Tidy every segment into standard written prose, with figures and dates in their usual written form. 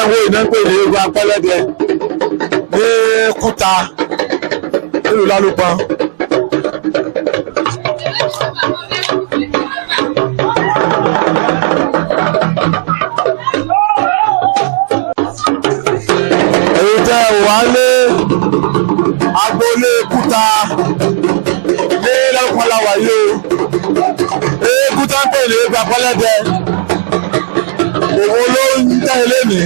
tẹ́ ń wo iná ń pè ní eégún apẹ́lẹ́dẹ ní Kúta nílùú Lálùpọ̀n. èyí tẹ́ wà lé agboolé Kúta ní Lálùpọ̀n láwà yìí o eégún tó ń pè ní eégún apẹ́lẹ́dẹ òun ló ń tẹ́ ilé mi.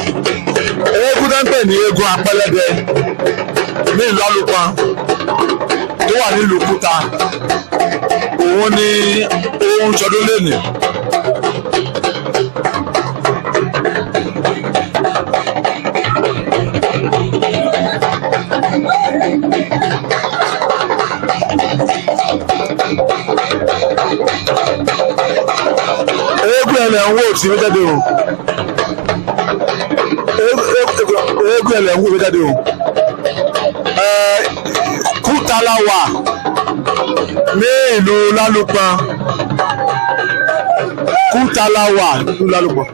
eégún tó ń pè ní eégún apẹ́lẹ́dẹ ní ìlú Lálùpọ̀n tó wà nílùú Kúta òun ni òun ṣọdún lẹ́nìí. eégún ẹlẹ́ ń wò tí ó jáde o eégún ẹlẹ́ ń wò tí ó jáde o Kúta la wà ní ìlú Lálùpọ̀n Kúta la wà ní ìlú Lálùpọ̀n.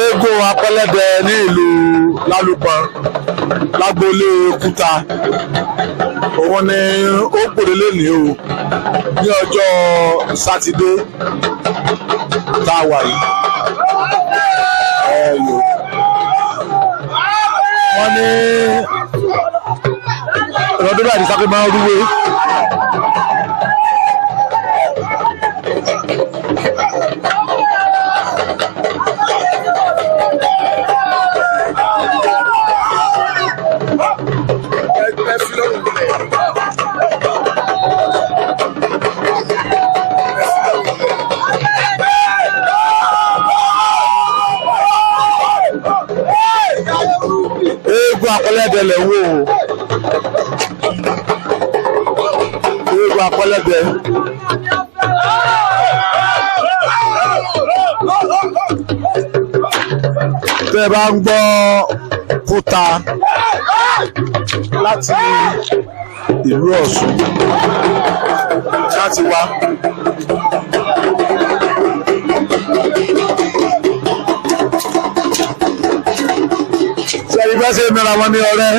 eégún apẹ́lẹ́dẹ ní ìlú Lálùpọ̀n lágboolé Kúta òun ni ó gbòde lónìí o ní ọjọ́ Sátidé tá a wà yìí. wọ́n ní ìrọ̀dún báyìí sápẹ́ máa ń rúwé. eégún apẹ́lẹ́dẹ lẹ̀ ń wò ó eégún apẹ́lẹ́dẹ. tẹ́ ẹ bá ń gbọ́ Kúta láti ìlú Ọ̀ṣun láti wá. Sẹ́yìn bá ṣe mìíràn wọn ní ọ̀rẹ́.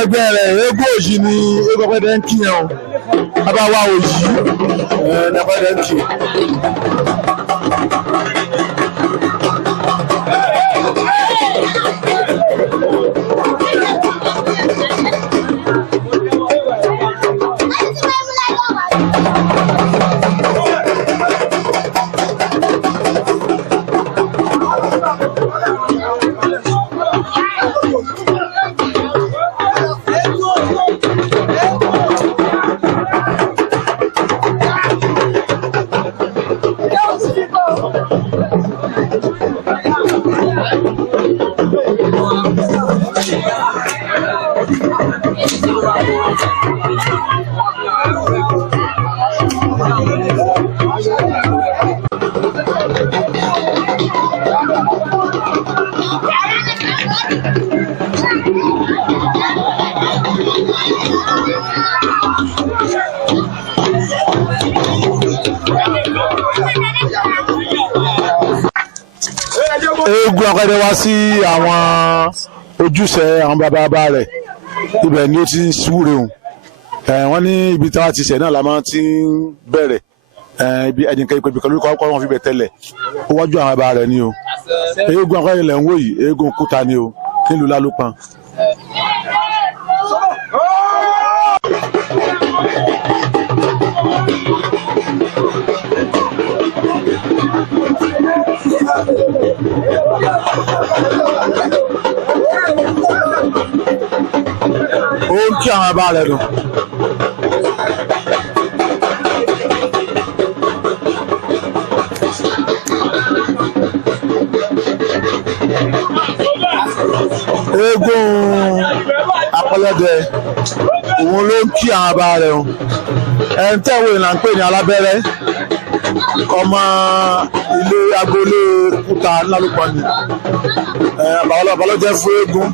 ẹgbẹ́ rẹ̀ eégún òjì ni eégún ọ̀pẹ̀dẹ̀ ń kíyàn o bàbá wa òjì ní ọ̀pẹ̀dẹ̀ ń kí. Eégún ọ̀pẹ̀dẹ̀ wá sí àwọn ojúṣe àwọn bàbá rẹ̀ ibẹ̀ ni ó ti ń súre òun wọ́n ní ibi tí wọ́n ti ṣẹ̀ náà la máa ti ń bẹ̀rẹ̀ ibi ẹnìkan ìpè kan lórúkọ wọn fi bẹ̀ tẹ́lẹ̀ ó wájú àwọn bàbá rẹ̀ ni o eégún ọ̀pẹ̀dẹ̀ lẹ̀ ń wò yìí eégún kúta ni o nílùú Lálùpàn. Ó ń kí àwọn bàbá rẹ̀ dùn. Eégún Apẹlẹdẹ òun ló ń kí àwọn bàbá rẹ̀ o ẹni tẹ́wọ̀ ìlànà ń pè ní Alábẹ́rẹ́ ọmọ ilé agboolé Kúta Lálùpàn ni bàbá ló jẹ́ fún eégún.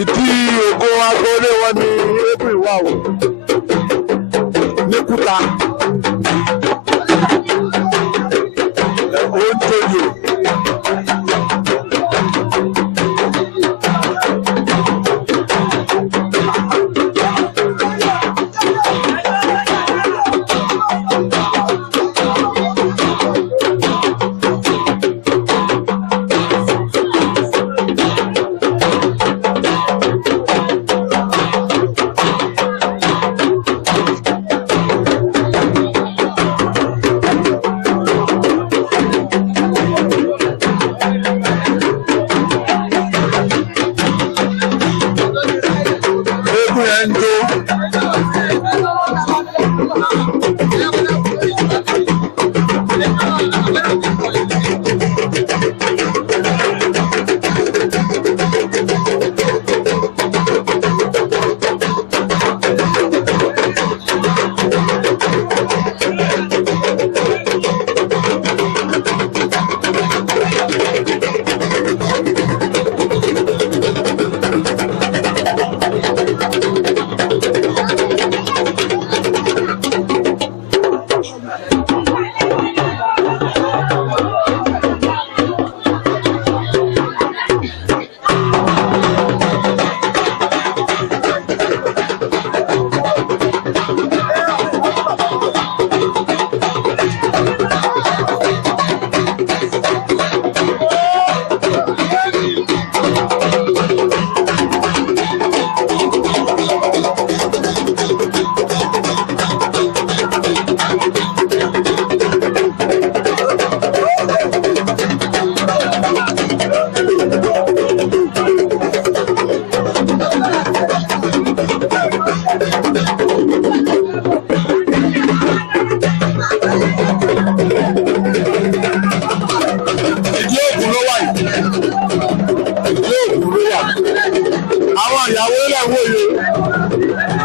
Ìdí ògo agboolé wọn ni eégún ìwà o ní Kúta ó ń tóyò.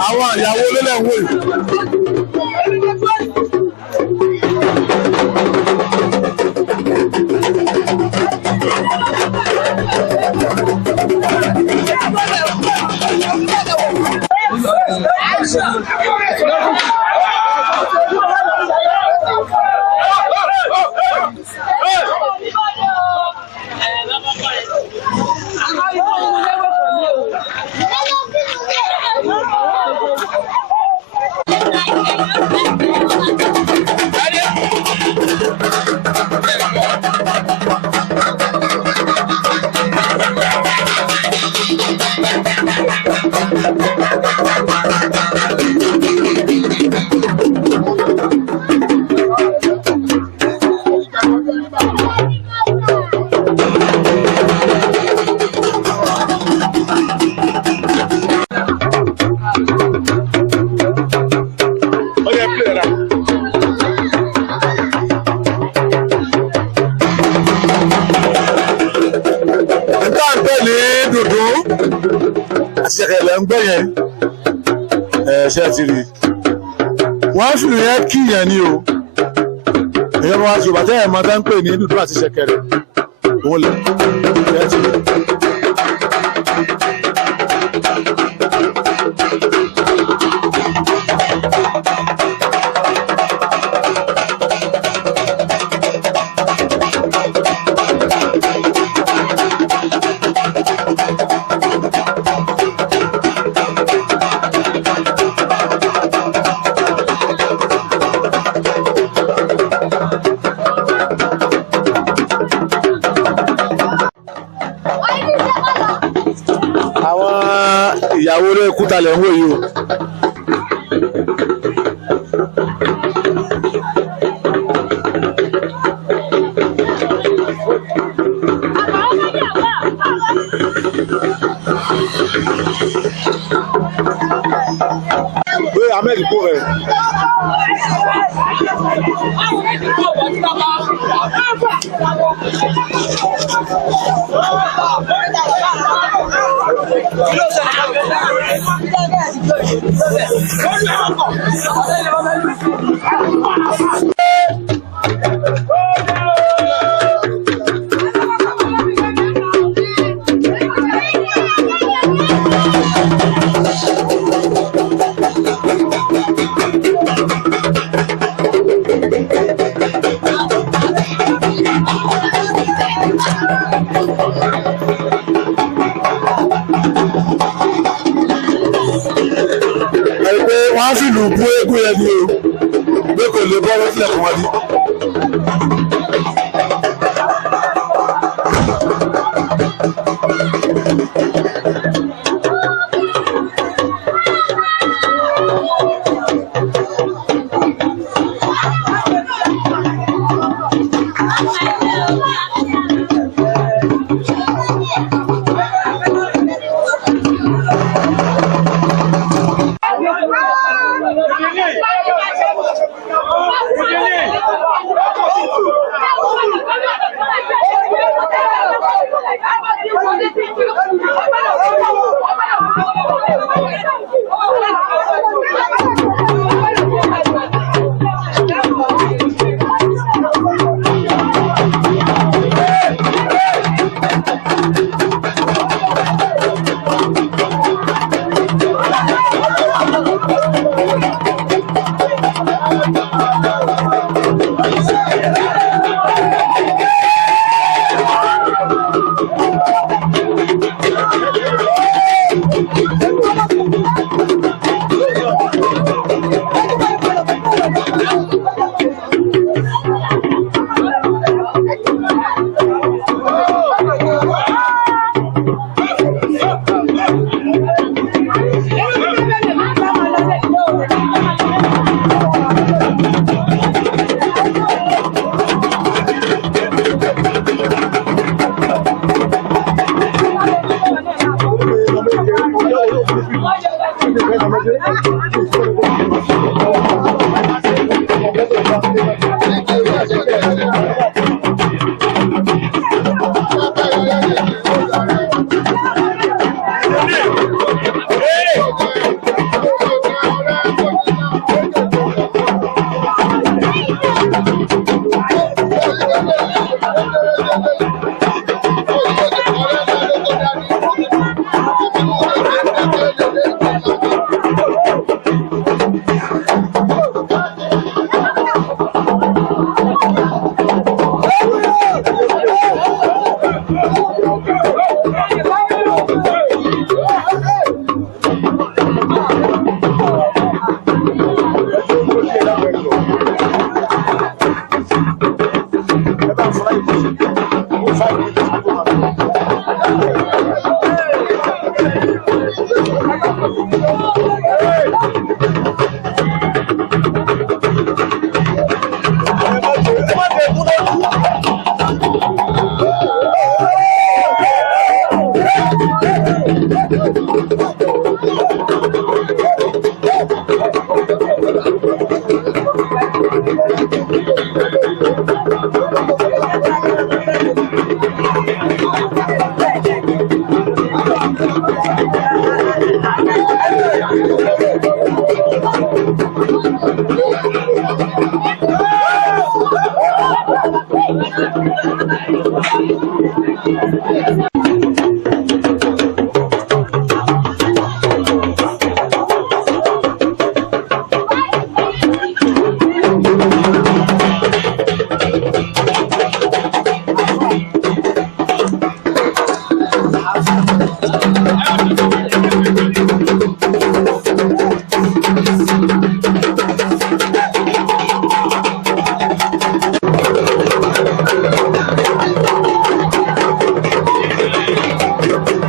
àwọn ìyàwó lélẹ̀ ń wò yìí. Ṣẹ̀kẹ̀lẹ̀ ń gbẹ́ yẹn ṣe ti rí wọ́n fi yẹn kí yẹn ni o èyàn máa ṣe bàtẹ́ ẹ̀ máa dá ń pè ní dúdú àti ṣẹ̀kẹ̀rẹ̀ òun lè ṣe ti rí. Ìyàwó rẹ̀ kúta lẹ̀ ń wò yìí o. Pé Ahmed kó rẹ̀. Wọ́n á sì lù bú eégún yẹn ni o pé kò lè bọ́ lọ́sílẹ̀ fún wọn ní.